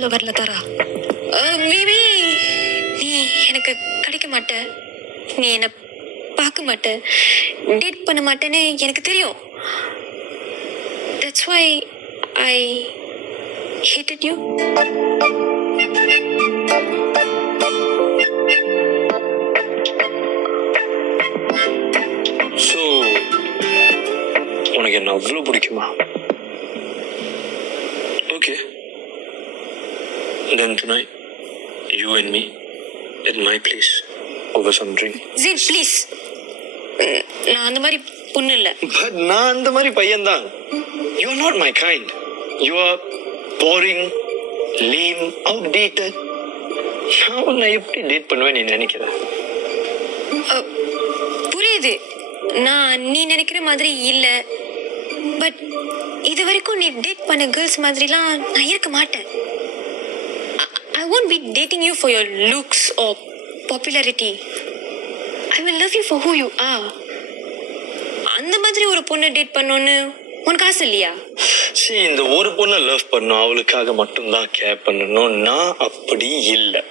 சொல்ல வரல தாரா. மேபி நீ எனக்கு கிடைக்க மாட்ட, நீ என்ன பார்க்க மாட்ட, டேட் பண்ண மாட்டேன்னு எனக்கு தெரியும். That's why I hated you. So, உனக்கு என்ன அவ்வளோ பிடிக்குமா? Okay. Then tonight, you and me at my place over some drink. Zin, please. நான் அந்த மாதிரி பொண்ணு இல்லை. But நான் அந்த மாதிரி பையன்தான். You are not my kind. You are boring, lame, outdated. நான் உன்னை எப்படி டேட் பண்ணுவேன் நீ நினைக்கிற? புரியுது, நான் நீ நினைக்கிற மாதிரி இல்லை. பட் இது வரைக்கும் நீ டேட் பண்ண கேர்ள்ஸ் மாதிரிலாம் நான் இருக்க மாட்டேன். I won't be dating you for your looks or popularity. I will love you for who you are. அந்த மாதிரி ஒரு பொண்ணை டேட் பண்ணோன்னு உனக்கு ஆசை இல்லையா? இந்த ஒரு பொண்ணை லவ் பண்ணும், அவளுக்காக மட்டும்தான் கேர் பண்ணணும். நான் அப்படி இல்லை.